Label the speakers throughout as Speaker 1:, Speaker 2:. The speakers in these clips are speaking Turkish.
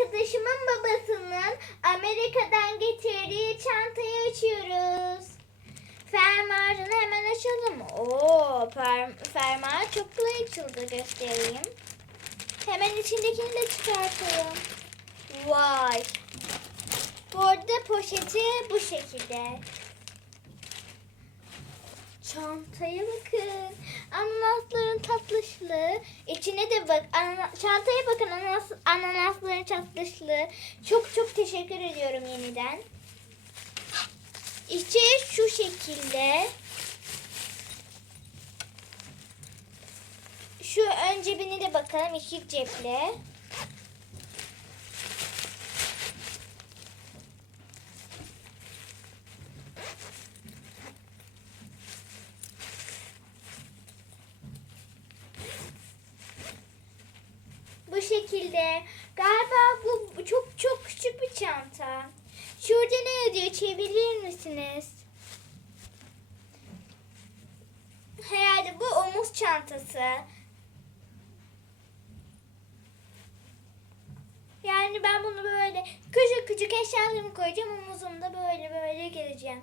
Speaker 1: arkadaşımın babasının Amerika'dan getirdiği çantayı açıyoruz. Fermuarını hemen açalım. Oo, fer, fermuar çok kolay açıldı göstereyim. Hemen içindekini de çıkartalım. Vay. Bu arada poşeti bu şekilde. Çantaya bakın. Ananasların tatlışlığı. İçine de bak. Anana- çantaya bakın ananas, ananasların tatlışlığı. Çok çok teşekkür ediyorum yeniden. İçi şu şekilde. Şu ön cebine de bakalım iki ceple. Bu şekilde. Galiba bu çok çok küçük bir çanta. Şurada ne yazıyor? Çevirir misiniz? Herhalde bu omuz çantası. Yani ben bunu böyle küçük küçük eşyalarımı koyacağım. Omuzumda böyle böyle geleceğim.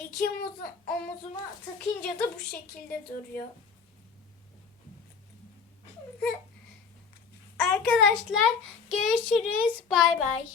Speaker 1: İki omuzun, omuzuma takınca da bu şekilde duruyor. Arkadaşlar görüşürüz. Bay bay.